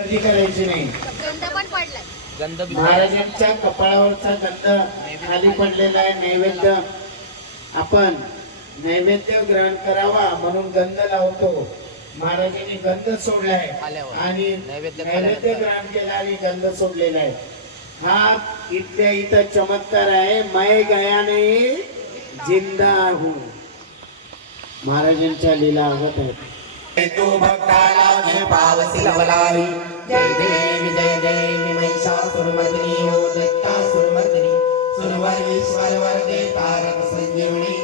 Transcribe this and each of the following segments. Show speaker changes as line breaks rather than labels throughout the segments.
गर्दी करायची नाही.
गंध पण पडलाय.
गंध
महाराजांच्या कपाळावरचा गंध खाली पडलेला आहे नैवेद्य. आपण नैवेद्य ग्रहण करावा म्हणून गंध लावतो. महाराजांनी गंध सोडलाय. आणि
नैवेद्य
ग्रहण केला आणि गंध सोडलेला आहे. हा इथल्या इथं चमत्कार आहे. मैं गया नाही जिंदा हूं महाराजांच्या लीला आवत आहेत.
तू भक्ताला पावसी लवलावी जय देवी जय देवी महिषासुरमर्दिनी हो दत्तासुरमर्दिनी सुरवरीश्वर वरदे तारक संजीवनी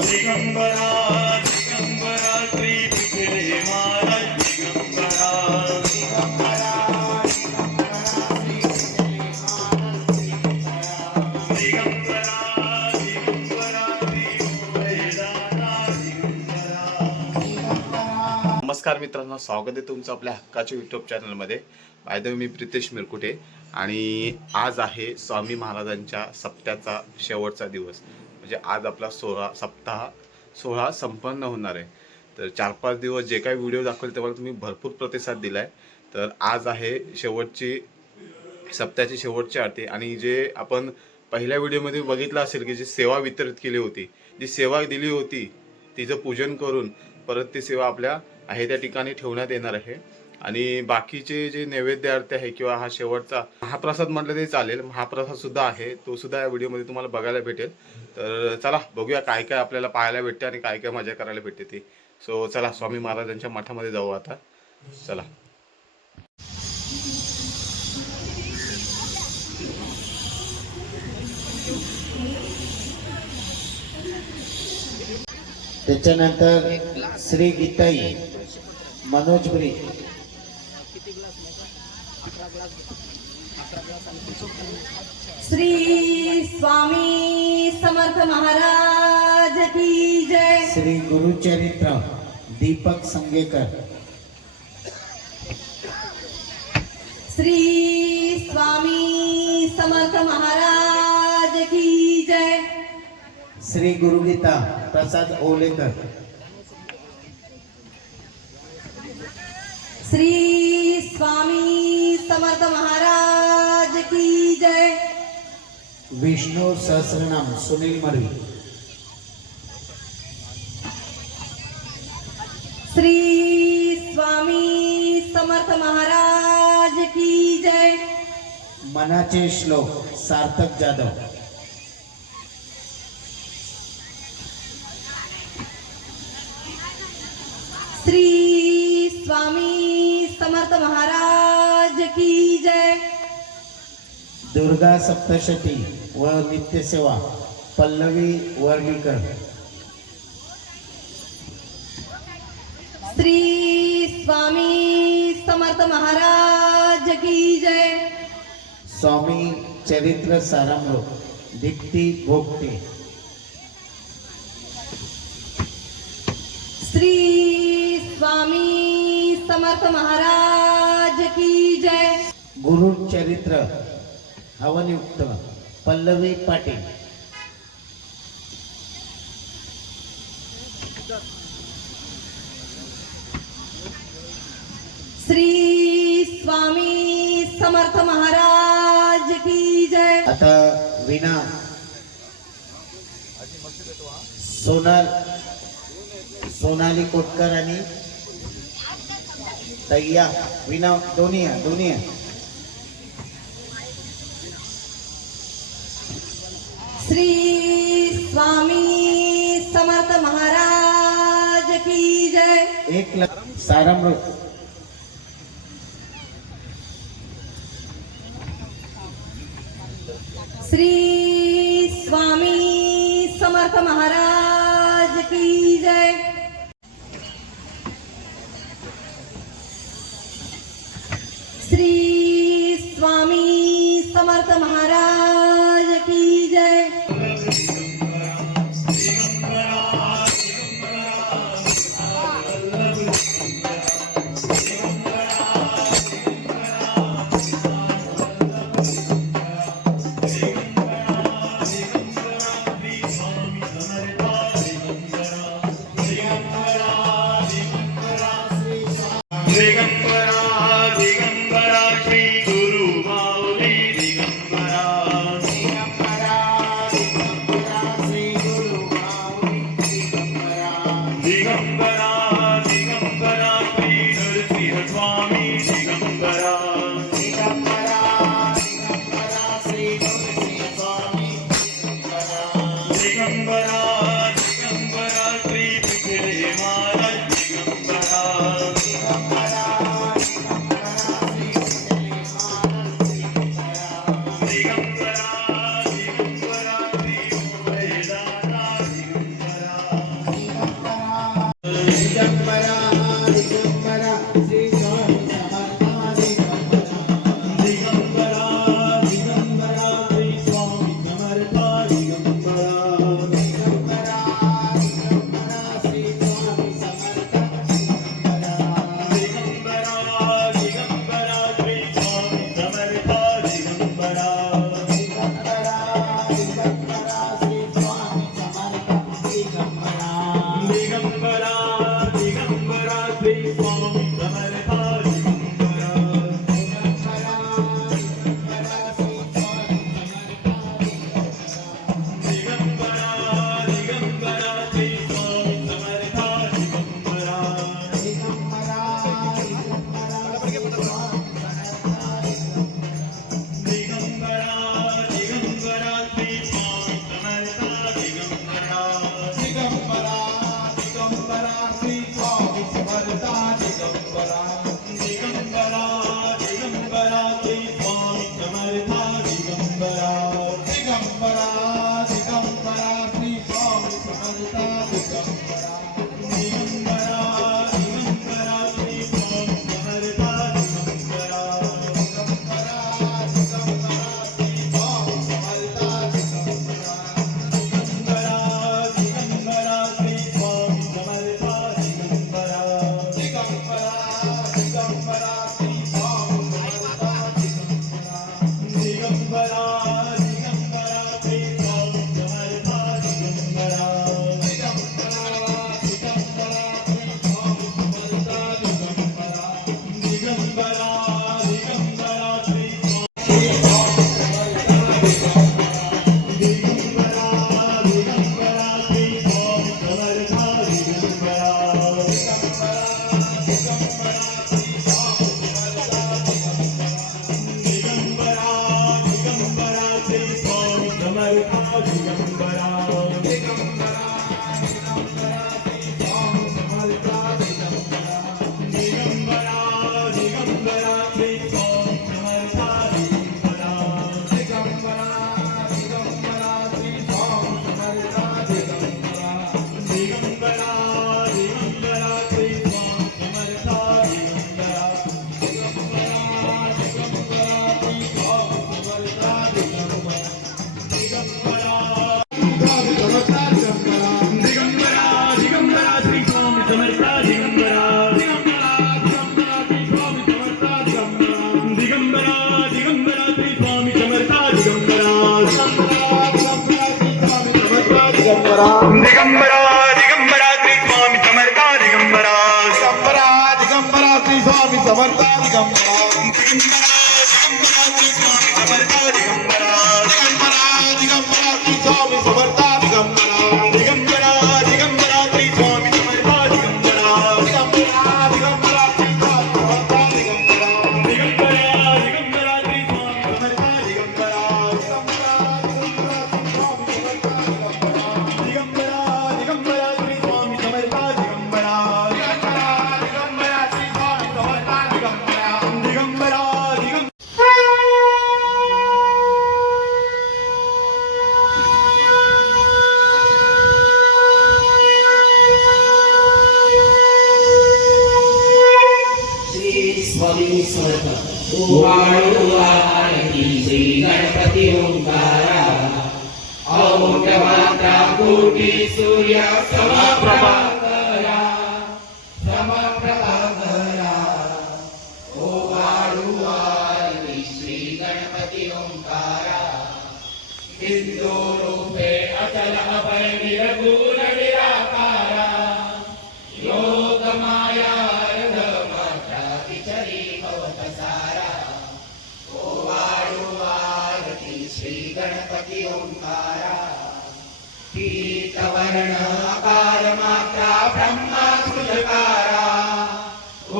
दिगंबरा दिगंबरा श्री
नमस्कार मित्रांनो स्वागत आहे तुमचं आपल्या हक्काच्या युट्यूब चॅनलमध्ये बाय द वे मी प्रितेश मिरकुटे आणि आज आहे स्वामी महाराजांच्या सप्त्याचा शेवटचा दिवस. म्हणजे आज आपला सोळा सप्ताह सोहळा संपन्न होणार आहे. तर चार पाच दिवस जे काही व्हिडिओ दाखवले तेव्हा तुम्ही भरपूर प्रतिसाद दिला आहे तर आज आहे शेवटची सप्त्याची शेवटची आरती आणि जे आपण पहिल्या व्हिडिओमध्ये बघितलं असेल की जी सेवा वितरित केली होती जी सेवा दिली होती तिचं पूजन करून परत ती सेवा आपल्या आहे त्या ठिकाणी ठेवण्यात येणार आहे. आणि बाकीचे जे नैवेद्यार्थ आहे किंवा हा शेवटचा महाप्रसाद म्हटलं तरी चालेल. महाप्रसाद सुद्धा आहे. तो सुद्धा या व्हिडिओमध्ये तुम्हाला बघायला भेटेल. तर चला बघूया काय काय आपल्याला पाहायला भेटते आणि काय काय मजा करायला भेटते ती. सो चला स्वामी महाराजांच्या मठामध्ये जाऊ आता. चला.
त्याच्यानंतर श्री गीताई. मनोज ब्री
श्री स्वामी समर्थ महाराज की जय।
श्री गुरुचरित्र दीपक संगेकर।
श्री स्वामी समर्थ महाराज की जय।
श्री गुरु गीता प्रसाद ओलेकर।
श्री स्वामी समर्थ महाराज की जय।
विष्णू सहस्रनाम सुनील मरवी।
श्री स्वामी समर्थ महाराज की जय।
मनाचे श्लोक सार्थक जाधव।
श्री स्वामी समर्थ महाराज की जय।
दुर्गा सप्तशती व नित्य सेवा पल्लवी वर्गीकर
श्री स्वामी समर्थ महाराज की जय।
स्वामी चरित्र सारामृत दीप्ती भोगटे
श्री स्वामी समर्थ महाराज की जय।
गुरु चरित्र हवनयुक्त पल्लवी पाटील.
श्री स्वामी समर्थ महाराज की जय।
आता विना सोनाल सोनाली कोटकर आणि तय्या विना दोन्ही आहे, दोन्ही आहे.
श्री स्वामी समर्थ महाराज की जय।
एक ल- सारामृत
श्री स्वामी समर्थ महाराज की जय। Samarth Maharaj.
Thank you. But I
think Prabhu di Surya semua Prabha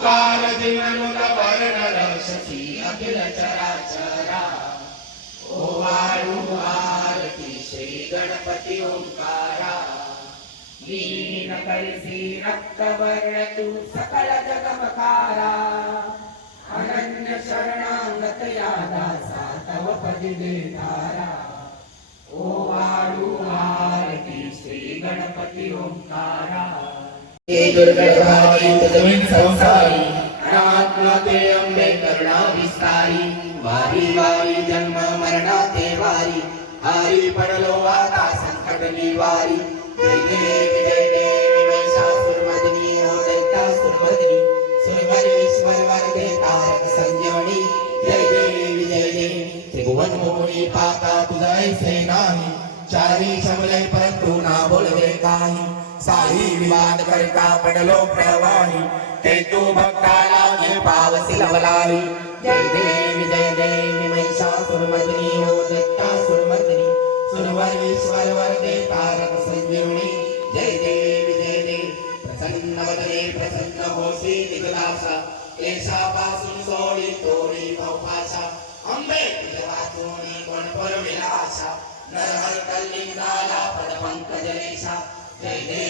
उकार जीवन वर्ण रक्षसी अखिल चराचरा। ओ वाळू आरती श्री गणपती ओंकारा। लीन करिसी रक्तवर्ण तू सकल जगमकारा। अनन्य शरणागत यादा सातव पदी देतारा ओ वाळू आरती श्री गणपती ओंकारा। हे दुर्गडवारी तुझविन संसारी अनात्मा ते अंबे करुणा विस्तारी वारी वारी जन्म मरणा ते वारी पडलो आता संकट निवारी. संजीवनी. जय देवी देवी त्रिभुवन मोहिनी पाता तुझा ऐसे नाही चारी शमले परंतु ना बोलवे काही. साही विवाद करता पडलो प्रवाही. ते तू भक्ताला जे पावसी लवलाही. जय देवी जय देवी हो दत्ता दैत्यासुरमर्दिनी सुरवरीश्वर वरदे तारक संजीवनी. जय देवी जय देवी प्रसन्न वदने प्रसन्न होशी निगलासा पासून सोडी तोडी भवपाशा अंबे तुझ्या वाचूनी कोण परविला आशा नरहर कल्लिंगाला पद पंकजलेशा जय देवी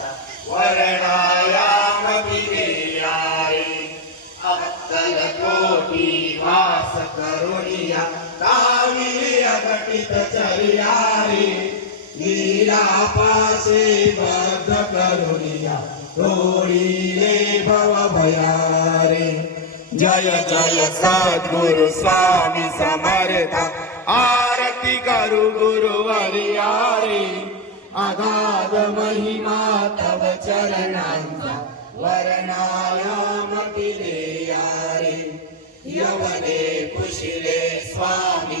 दाविले अघटित चरियारे लीला पासे बद्ध करुणिया डोळीले भव भयारे जय जय सद्गुरु स्वामी समर्थ आरती करू गुरु हरियारे अगाध महिमा तव चरणांचा वर्णायामती यारे। यवने कुशिले स्वामी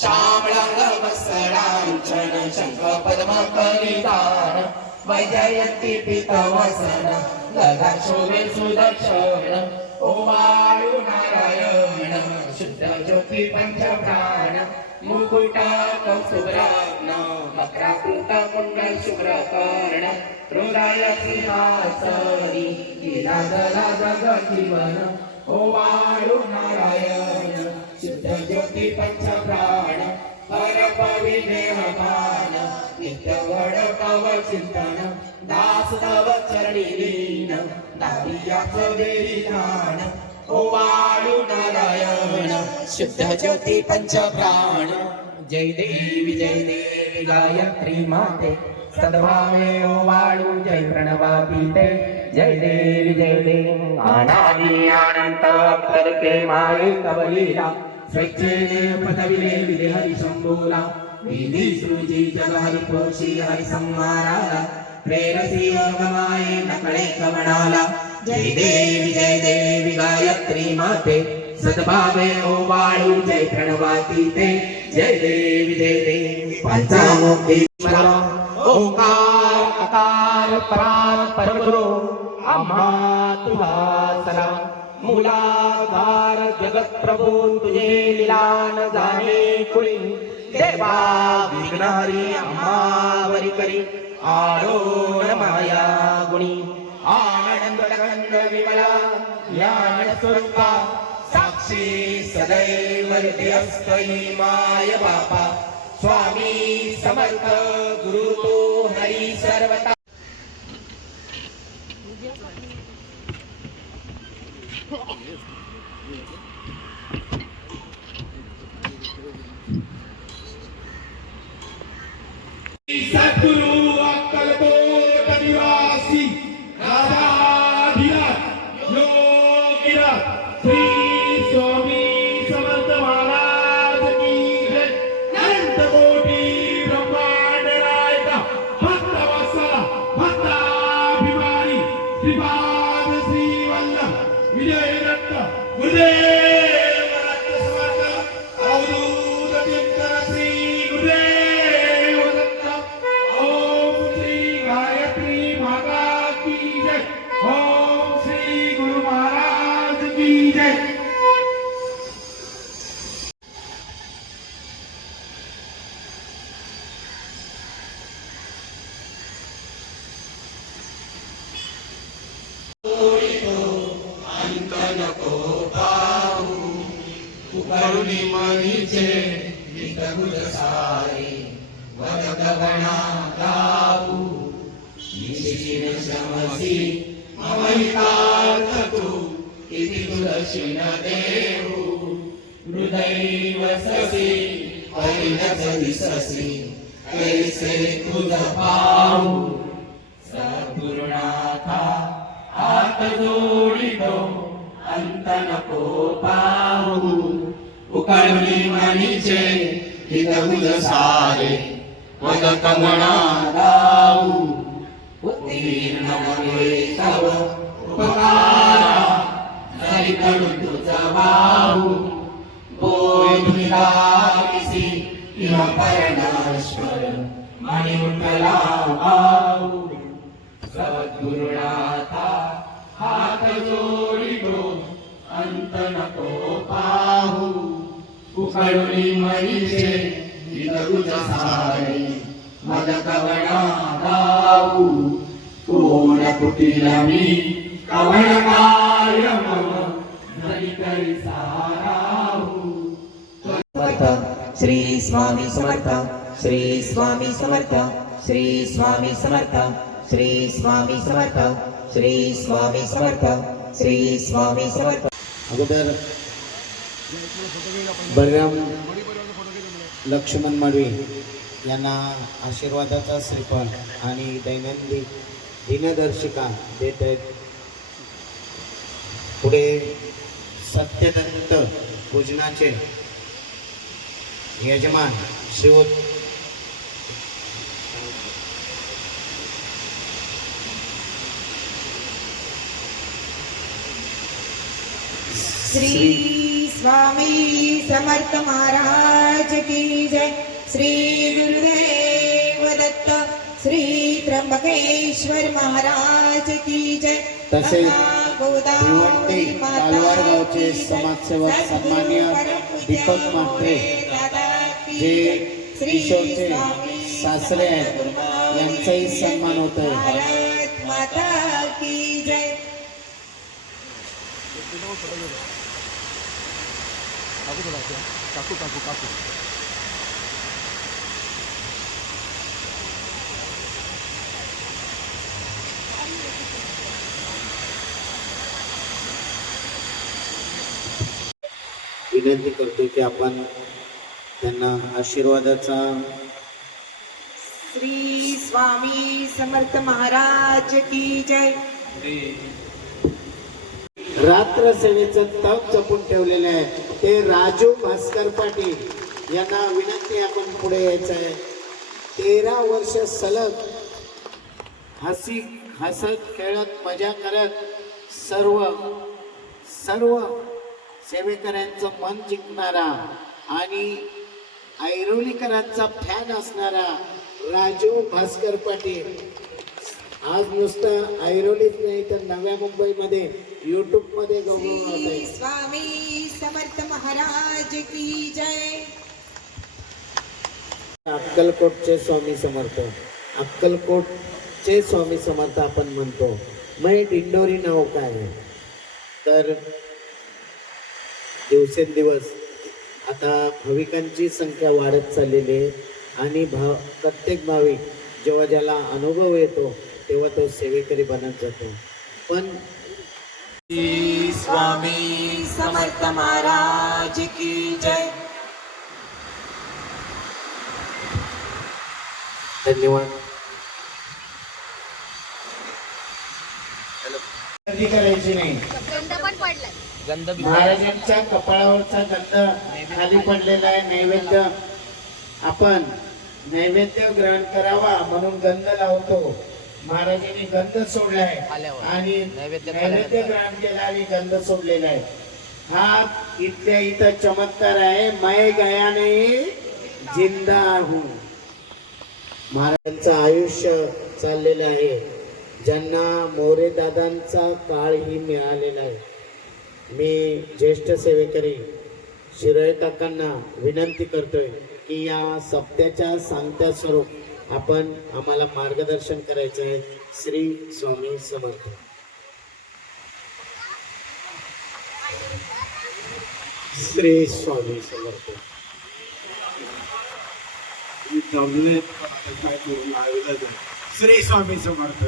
श्यामळांग वसडांचन शंख पद्म कलिदान वैजयंती पित वसन लगा शोभे सुदर्शन ओ वाळू नारायण शुद्ध ज्योती पंच मुकुट कौसुभराग्न मकराकृत कुंडल शुभ्रकर्ण हृदय सिंहासनी विराजला जग जीवन ओ नारायण शुद्ध ज्योती पंच पर चिंतन दास तव चरणी लीन दारियाच ओ वाळू नारायण शुद्ध ज्योती पंच प्राण जय देवी जय देवी गायत्री माते सद्भावे ओ वाळू जय प्रणवातीते जय देवी जय देवी आनादी अनंत करके माये कवलीला स्वेच्छेने पदविले विधे हरी शंभोला विधी सृजी जग हरी पोषी योगमाये नकळे कवणाला जय देवी जय देवी गायत्री माते। सद्भावे ओवाळू जय प्रणवाती ते। जय देवी जय देवी पंचामुखीश्वरा ओंकार अकार परार परब्रो आम्हा तुझा सलाम। मुलाधार जगत प्रभू तुझे लीलान जाणे सर्वा विघ्नारी अम्मावरि करी आडोन माया गुणी। आनंद कंद विमला ज्ञान स्वरूपा साक्षी सदैव हृदय माय बापा स्वामी समर्थ गुरु तो हरी सर्वता
सद्गुरु अक्कलकोट निवासी राधाधिराज योगिराज श्री स्वामी समर्थ महाराज की जय। अनंत कोटी ब्रह्मांड नायका भक्त वत्सला भक्ताभिमानी श्रीपाद श्री वल्लभ विजय दत्त गुरुदेव।
हृदय वससी परिणत दिससी कैसे तुझ पाहू सद्गुरुनाथा हात जोडितो अंत नको पाहू उकळली मनीचे हितगुज सारे वद कमळा लावू उत्तीर्ण वगे तव उपकारा सरितळू तुझा वाहू बोधुनिलासी इह परमेश्वर मणिमुंडला वाहू सद्गुरुनाथा हात जोडितो अंत नको पाहू उकळुनी मरीचे विदरुज सारे मद कवणा गाऊ कोण कुटीला मी कवण काय मम धरी करी
श्री स्वामी समर्थ श्री स्वामी समर्थ श्री स्वामी समर्थ श्री स्वामी समर्थ श्री स्वामी समर्थ श्री स्वामी समर्थ।
अगोदर बलराम लक्ष्मण मडवी यांना आशीर्वादाचा श्रीफळ आणि दैनंदिन दिनदर्शिका देत आहेत. पुढे सत्यदत्त पूजनाचे यजमान शिव
श्री स्वामी समर्थ महाराज की जय. श्री गुरुदेव दत्त श्री त्र्यंबकेश्वर महाराज की जय.
तसेच
गोदावरी माता
गावचे. समाजसेवक सन्मान्य दीपक म्हात्रे.
की
जे किशोरचे सासरे आहेत यांचाही सन्मान
होत काकू काकू काकू
विनंती करतो की आपण त्यांना आशीर्वादाचा.
श्री स्वामी समर्थ महाराज की जय.
रात्र सेवेचं तप जपून ठेवलेलं आहे. ते राजू भास्कर पाटील यांना विनंती आपण पुढे यायचं आहे. तेरा वर्ष सलग हसी हसत खेळत मजा करत सर्व सर्व सेवेकऱ्यांचं मन जिंकणारा आणि ऐरोलीकरांचा फॅन असणारा राजू भास्कर पाटील. आज नुसतं ऐरोलीच नाही तर नव्या मुंबईमध्ये युट्यूबमध्ये गौरव
स्वामी समर्थ महाराज की जय.
अक्कलकोटचे स्वामी समर्थ. अक्कलकोटचे स्वामी समर्थ आपण म्हणतो. मग हे दिंडोरी नाव काय आहे? तर दिवसेंदिवस आता भाविकांची संख्या वाढत चाललेली आहे. आणि भाव प्रत्येक भाविक जेव्हा ज्याला अनुभव येतो तेव्हा तो सेवेकरी बनत जातो. पण
स्वामी समर्थ महाराज की जय.
धन्यवाद. करायची नाही? महाराजांच्या कपाळावरचा गंध खाली पडलेला आहे नैवेद्य. आपण नैवेद्य ग्रहण करावा म्हणून गंध लावतो. महाराजांनी गंध सोडलाय आणि नैवेद्य ग्रहण केला आणि गंध सोडलेला आहे. हा इथल्या इथं चमत्कार आहे. मैं गया नाही जिंदा हूं. महाराजांचं आयुष्य चाललेलं आहे. ज्यांना मोरे दादांचा काळही मिळालेला आहे. मी ज्येष्ठ सेवेकरी शिरोळे काकांना विनंती करतोय की या सप्त्याच्या सांगत्या स्वरूप आपण आम्हाला मार्गदर्शन करायचं आहे श्री स्वामी समर्थ. श्री स्वामी समर्थ.
श्री स्वामी समर्थ.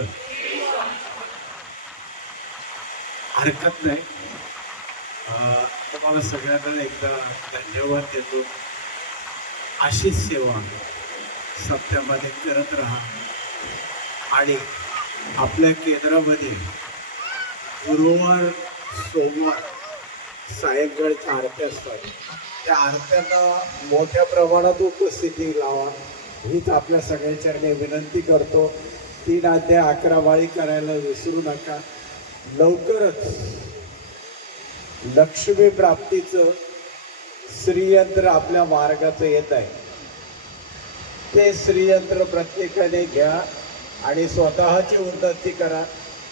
हरकत नाही. तुम्हाला सगळ्यांना एकदा धन्यवाद देतो. अशीच सेवा सप्त्यामध्ये करत राहा. आणि आपल्या केंद्रामध्ये गुरुवार सोमवार सायंकाळच्या आरत्या असतात. त्या आरत्यांना मोठ्या प्रमाणात उपस्थिती लावा. हीच आपल्या सगळ्यांच्या विनंती करतो तीन आद्या अकरा माळी करायला विसरू नका. लवकरच लक्ष्मी प्राप्तीचं श्रीयंत्र आपल्या मार्गाचं येत आहे. ते श्रीयंत्र प्रत्येकाने घ्या आणि स्वतःची उन्नती करा.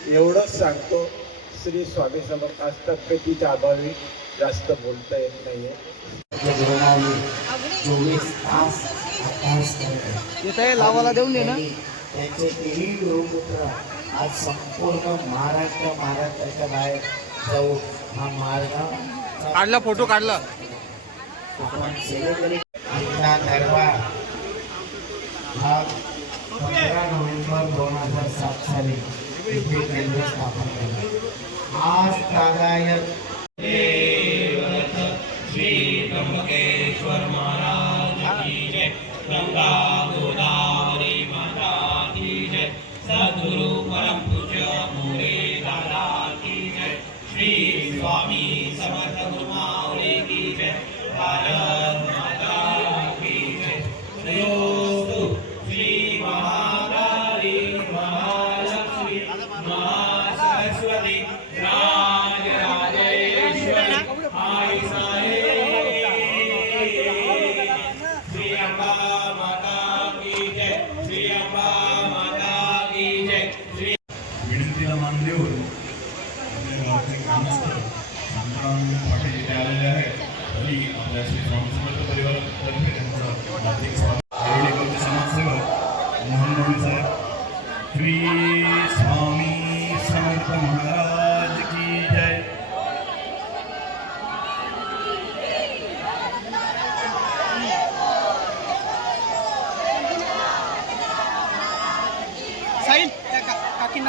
एवढंच सांगतो श्री स्वामी समर्थ तब्येतीच्या अभावी जास्त बोलता येत नाहीये.
चोवीस तास अभ्यास करतो लावाला देऊन दे ना. त्याचे तिन्ही गुरुपुत्र आज संपूर्ण महाराष्ट्र महाराष्ट्राच्या बाहेर जाऊन हा मार्ग.
काढला फोटो काढला.
हा पंधरा नोव्हेंबर दोन हजार सात साली इथे केंद्र स्थापन केलं आज तागायत.
विनंतीला
కింద